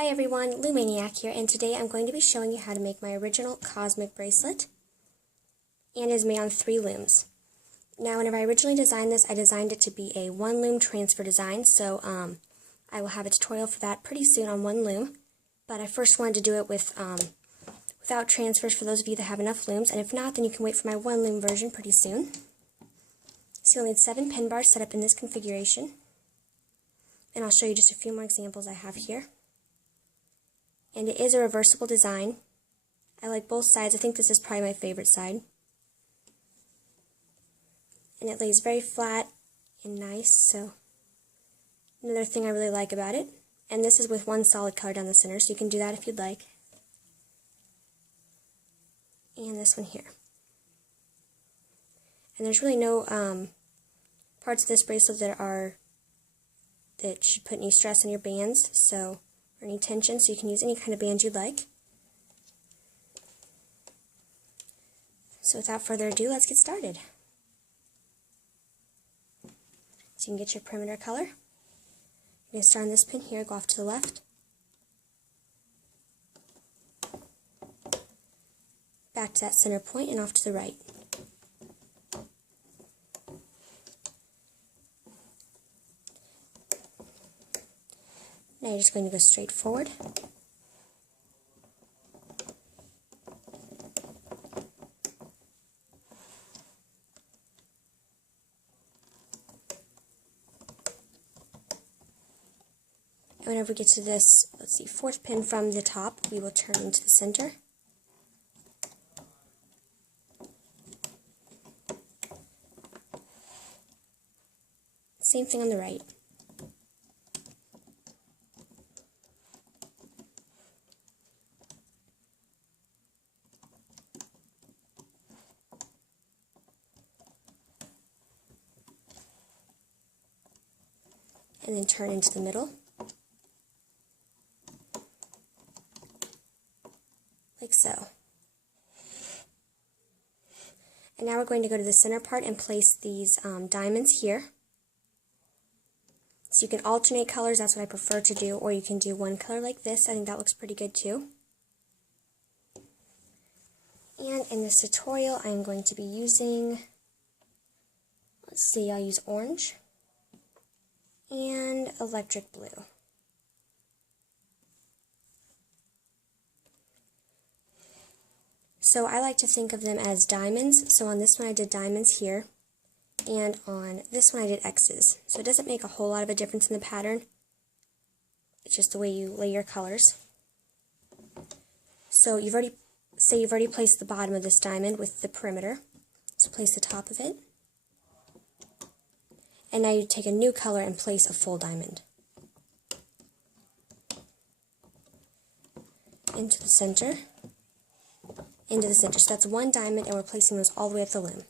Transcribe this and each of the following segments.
Hi everyone, Lumaniac here, and today I'm going to be showing you how to make my original cosmic bracelet, and it is made on 3 looms. Now, whenever I originally designed this, I designed it to be a 1 loom transfer design, so I will have a tutorial for that pretty soon on 1 loom, but I first wanted to do it with without transfers for those of you that have enough looms, and if not, then you can wait for my 1 loom version pretty soon. So you'll need 7 pin bars set up in this configuration, and I'll show you just a few more examples I have here. And it is a reversible design. I like both sides. I think this is probably my favorite side. And it lays very flat and nice, so another thing I really like about it. And this is with 1 solid color down the center, so you can do that if you'd like. And this one here. And there's really no parts of this bracelet that should put any stress on your bands, or any tension, so you can use any kind of band you'd like. So without further ado, let's get started. So you can get your perimeter color. You're going to start on this pin here, go off to the left, back to that center point, and off to the right. Now you're just going to go straight forward. And whenever we get to this, 4th pin from the top, we will turn into the center. Same thing on the right. And then turn into the middle, like so. And now we're going to go to the center part and place these diamonds here. So you can alternate colors, that's what I prefer to do, or you can do 1 color like this. I think that looks pretty good too. And in this tutorial, I'm going to be using, I'll use orange and electric blue. So I like to think of them as diamonds. So on this one I did diamonds here, and on this one I did X's. So it doesn't make a whole lot of a difference in the pattern. It's just the way you lay your colors. So you've already placed the bottom of this diamond with the perimeter. So place the top of it. And now you take a new color and place a full diamond into the center, So that's 1 diamond, and we're placing those all the way up the loom.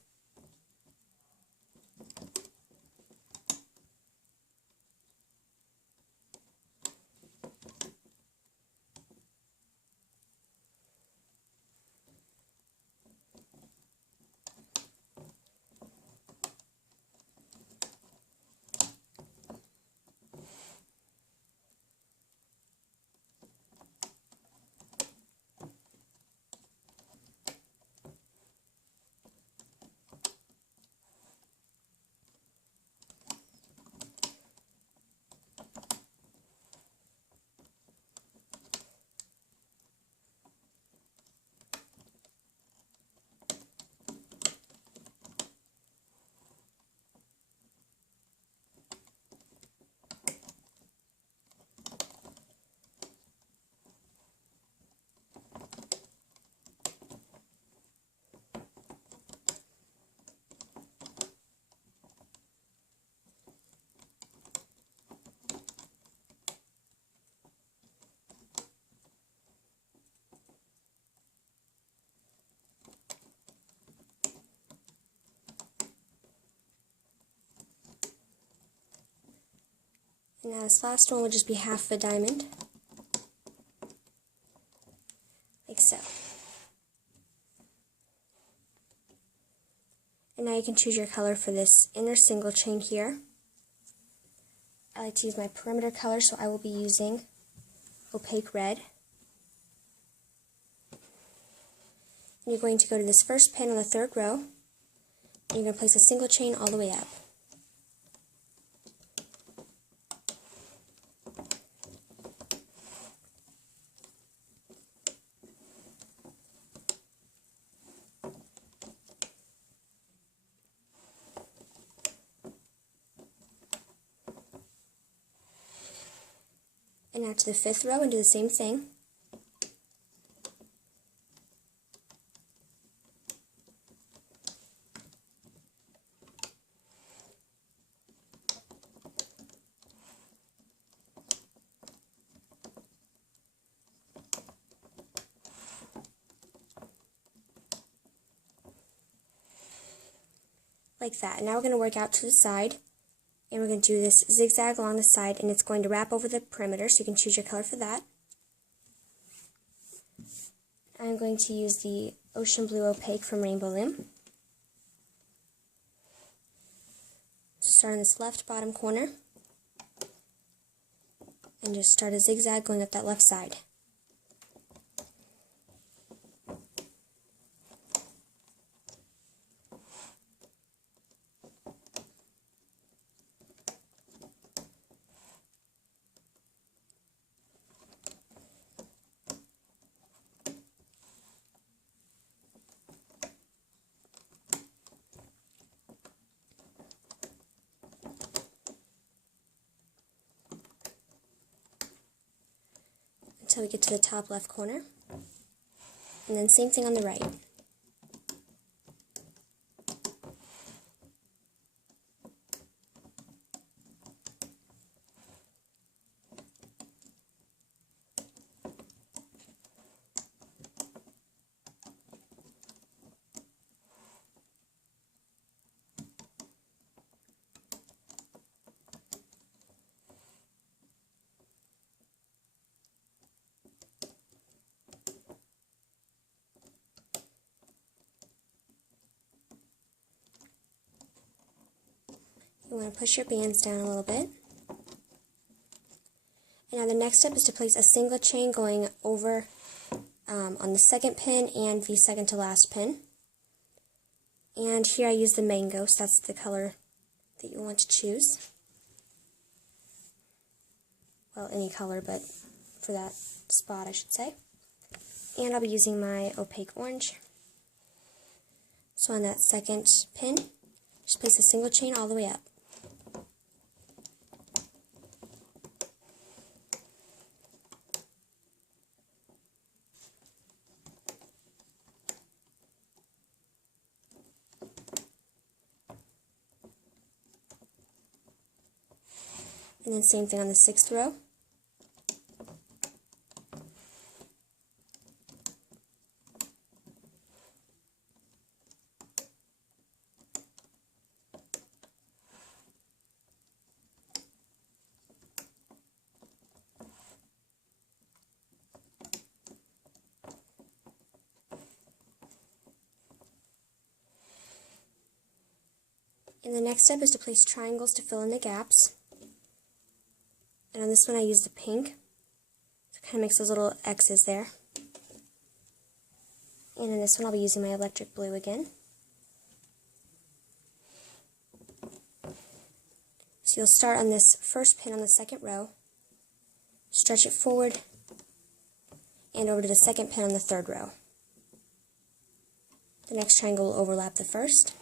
And now this last one will just be half a diamond, like so. And now you can choose your color for this inner single chain here. I like to use my perimeter color, so I will be using opaque red. And you're going to go to this first pin on the third row, and you're going to place a single chain all the way up. And now to the fifth row and do the same thing. Like that. And now we're going to work out to the side, and we're going to do this zigzag along the side, and it's going to wrap over the perimeter, so you can choose your color for that. I'm going to use the Ocean Blue Opaque from Rainbow Loom. So start on this left bottom corner, and just start a zigzag going up that left side. Until we get to the top left corner, and then same thing on the right. You want to push your bands down a little bit. And now the next step is to place a single chain going over on the second pin and the second to last pin. And here I use the mango, so that's the color that you want to choose. Well, any color, but for that spot I should say. And I'll be using my opaque orange. So on that second pin, just place a single chain all the way up. And then same thing on the sixth row. And the next step is to place triangles to fill in the gaps. And on this one I use the pink, so it kind of makes those little X's there. And in this one I'll be using my electric blue again. So you'll start on this first pin on the second row, stretch it forward, and over to the second pin on the third row. The next triangle will overlap the first.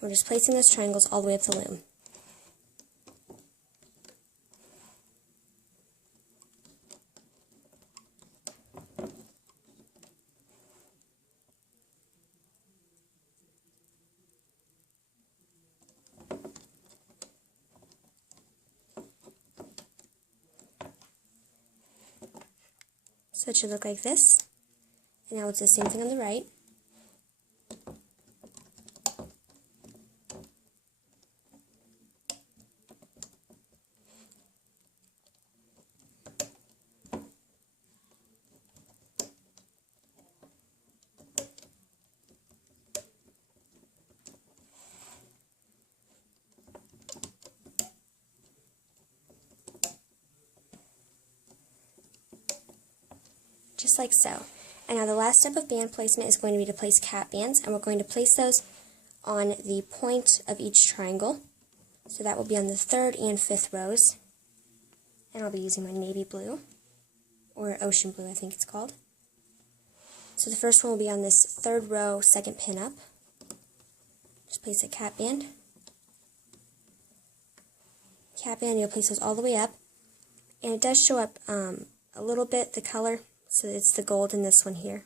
And we're just placing those triangles all the way up the loom. So it should look like this. And now it's the same thing on the right. just like so. And now the last step of band placement is going to be to place cap bands, and we're going to place those on the point of each triangle. So that will be on the 3rd and 5th rows. And I'll be using my navy blue, or ocean blue I think it's called. So the first one will be on this 3rd row, 2nd pin up. Just place a cap band. Cap band, you'll place those all the way up. And it does show up a little bit, the color, so it's the gold in this one here.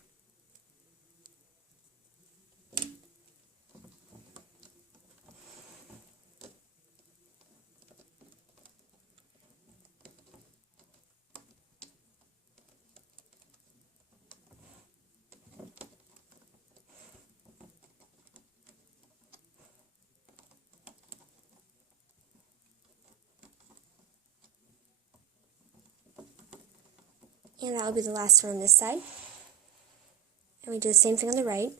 And that will be the last one on this side. And we do the same thing on the right.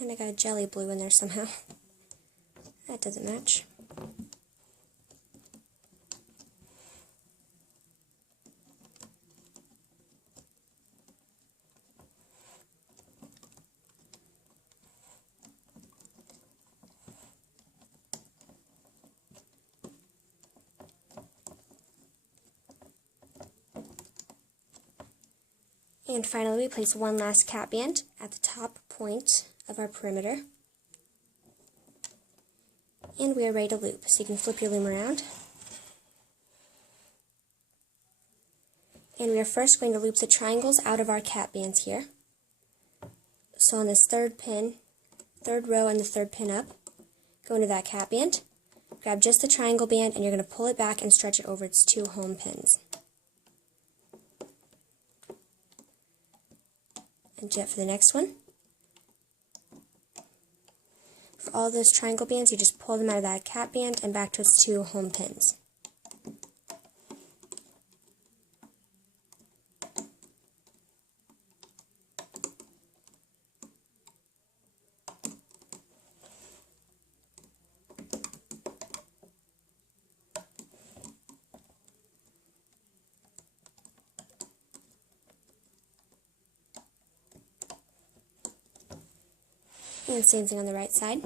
And I got a jelly blue in there somehow. That doesn't match. And finally, we place one last cap band at the top point of our perimeter. And we are ready to loop. So you can flip your loom around. And we are first going to loop the triangles out of our cap bands here. So on this 3rd pin, 3rd row and the 3rd pin up, go into that cap band, grab just the triangle band, and you're going to pull it back and stretch it over its 2 home pins. And jet for the next one. For all those triangle bands, you just pull them out of that cap band and back to its 2 home pins. And same thing on the right side.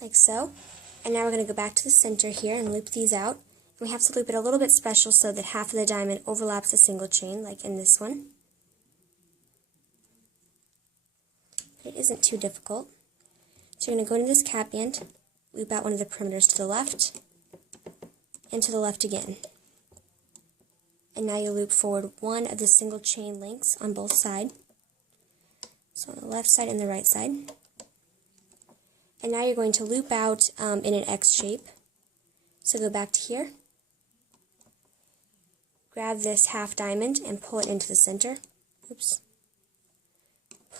Like so. And now we're going to go back to the center here and loop these out. We have to loop it a little bit special so that half of the diamond overlaps a single chain, like in this one. It isn't too difficult. So you're going to go into this cap band, loop out one of the perimeters to the left, and to the left again. And now you loop forward one of the single chain links on both sides. So on the left side and the right side. And now you're going to loop out in an X shape. So go back to here, grab this half diamond and pull it into the center. Oops.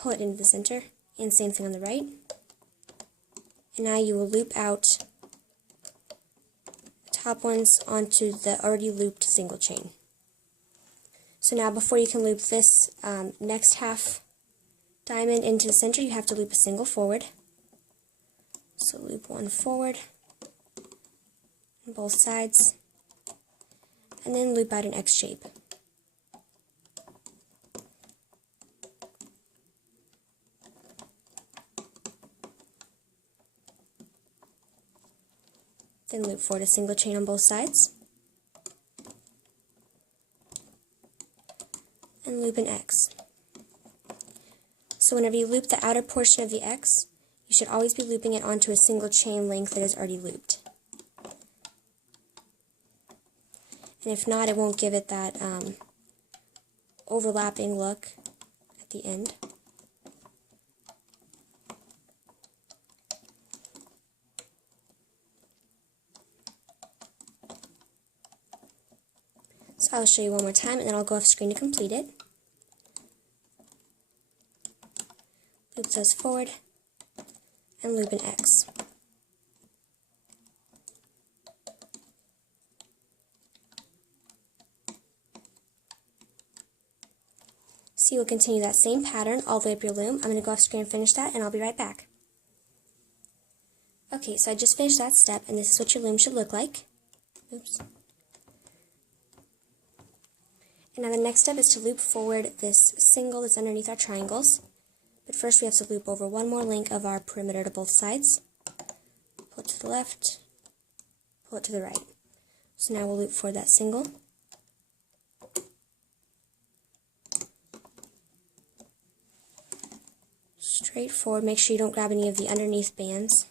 Pull it into the center, and same thing on the right. And now you will loop out the top ones onto the already looped single chain. So now before you can loop this next half diamond into the center, you have to loop a single forward. So loop one forward on both sides, and then loop out an X shape. Then loop forward a single chain on both sides, and loop an X. So whenever you loop the outer portion of the X, you should always be looping it onto a single chain link that is already looped. And if not, it won't give it that overlapping look at the end. So I'll show you one more time and then I'll go off screen to complete it. Loop those forward and loop an X. So you will continue that same pattern all the way up your loom. I'm going to go off screen and finish that and I'll be right back. Okay, so I just finished that step and this is what your loom should look like. Oops. And now the next step is to loop forward this single that's underneath our triangles. But first we have to loop over one more link of our perimeter to both sides. Pull it to the left, pull it to the right. So now we'll loop forward that single. Straight forward, make sure you don't grab any of the underneath bands.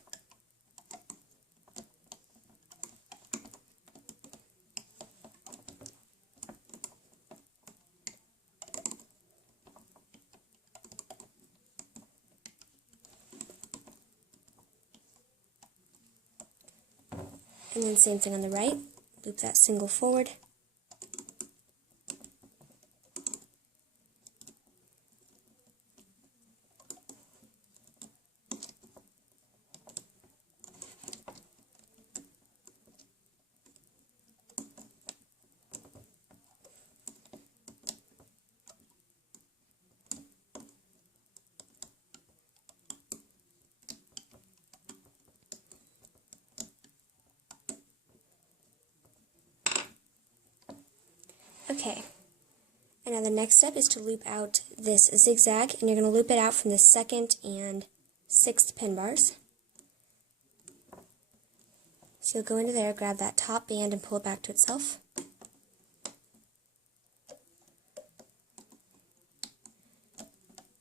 And then same thing on the right, loop that single forward. Okay, and now the next step is to loop out this zigzag, and you're going to loop it out from the 2nd and 6th pin bars. So you'll go into there, grab that top band and pull it back to itself.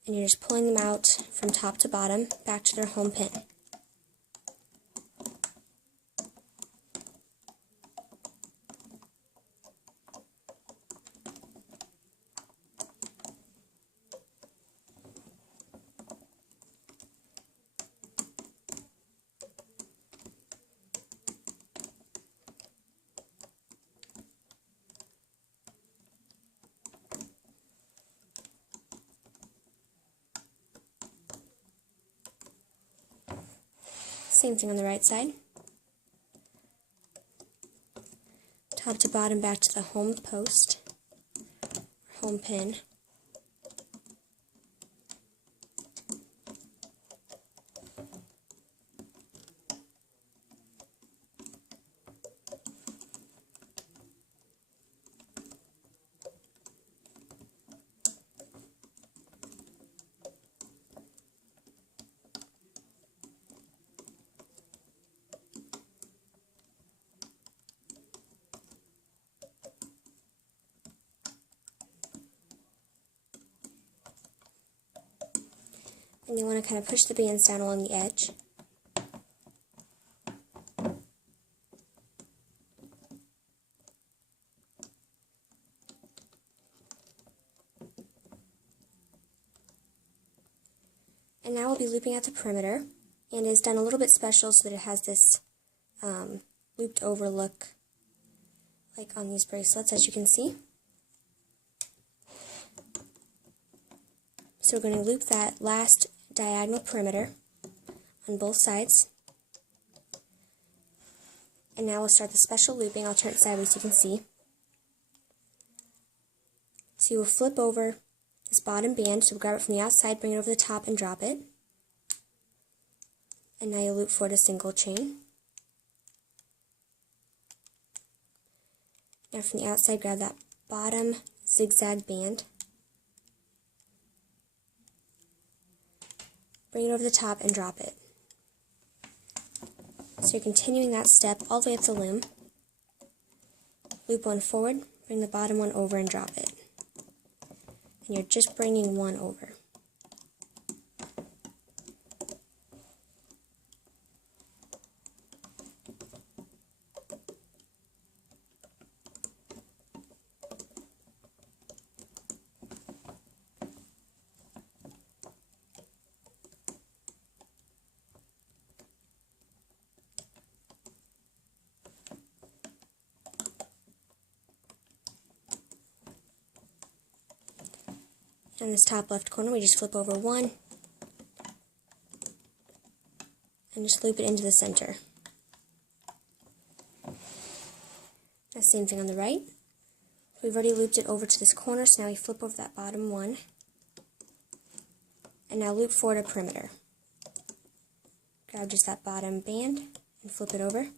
And you're just pulling them out from top to bottom, back to their home pin. Same thing on the right side. Top to bottom back to the home post, home pin. And you want to kind of push the bands down along the edge. And now we'll be looping out the perimeter, and it's done a little bit special so that it has this looped over look like on these bracelets, as you can see. So we're going to loop that last diagonal perimeter on both sides. And now we'll start the special looping. I'll turn it sideways so you can see. So you will flip over this bottom band, so we'll grab it from the outside, bring it over the top and drop it. And now you'll loop forward a single chain. Now from the outside, grab that bottom zigzag band. Bring it over the top and drop it. So you're continuing that step all the way up the loom. Loop one forward, bring the bottom one over and drop it. And you're just bringing one over. In this top left corner, we just flip over one and just loop it into the center. The same thing on the right. We've already looped it over to this corner, so now we flip over that bottom one. And now loop forward a perimeter. Grab just that bottom band and flip it over.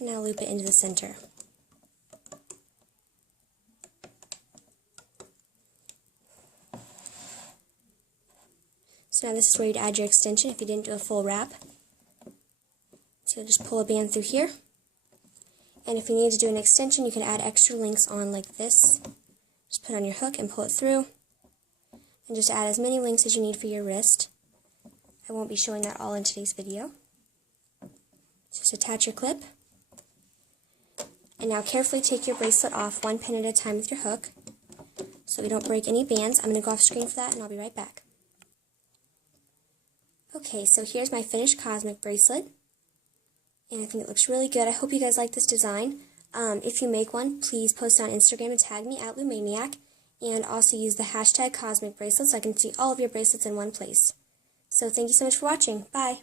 And now loop it into the center. So now this is where you'd add your extension if you didn't do a full wrap. So you'll just pull a band through here. And if you need to do an extension, you can add extra links on like this. Just put on your hook and pull it through. And just add as many links as you need for your wrist. I won't be showing that all in today's video. Just attach your clip. And now carefully take your bracelet off one pin at a time with your hook so we don't break any bands. I'm going to go off screen for that and I'll be right back. Okay, so here's my finished cosmic bracelet. And I think it looks really good. I hope you guys like this design. If you make one, please post it on Instagram and tag me at Loomaniac. And also use the hashtag cosmic bracelet so I can see all of your bracelets in one place. So thank you so much for watching. Bye!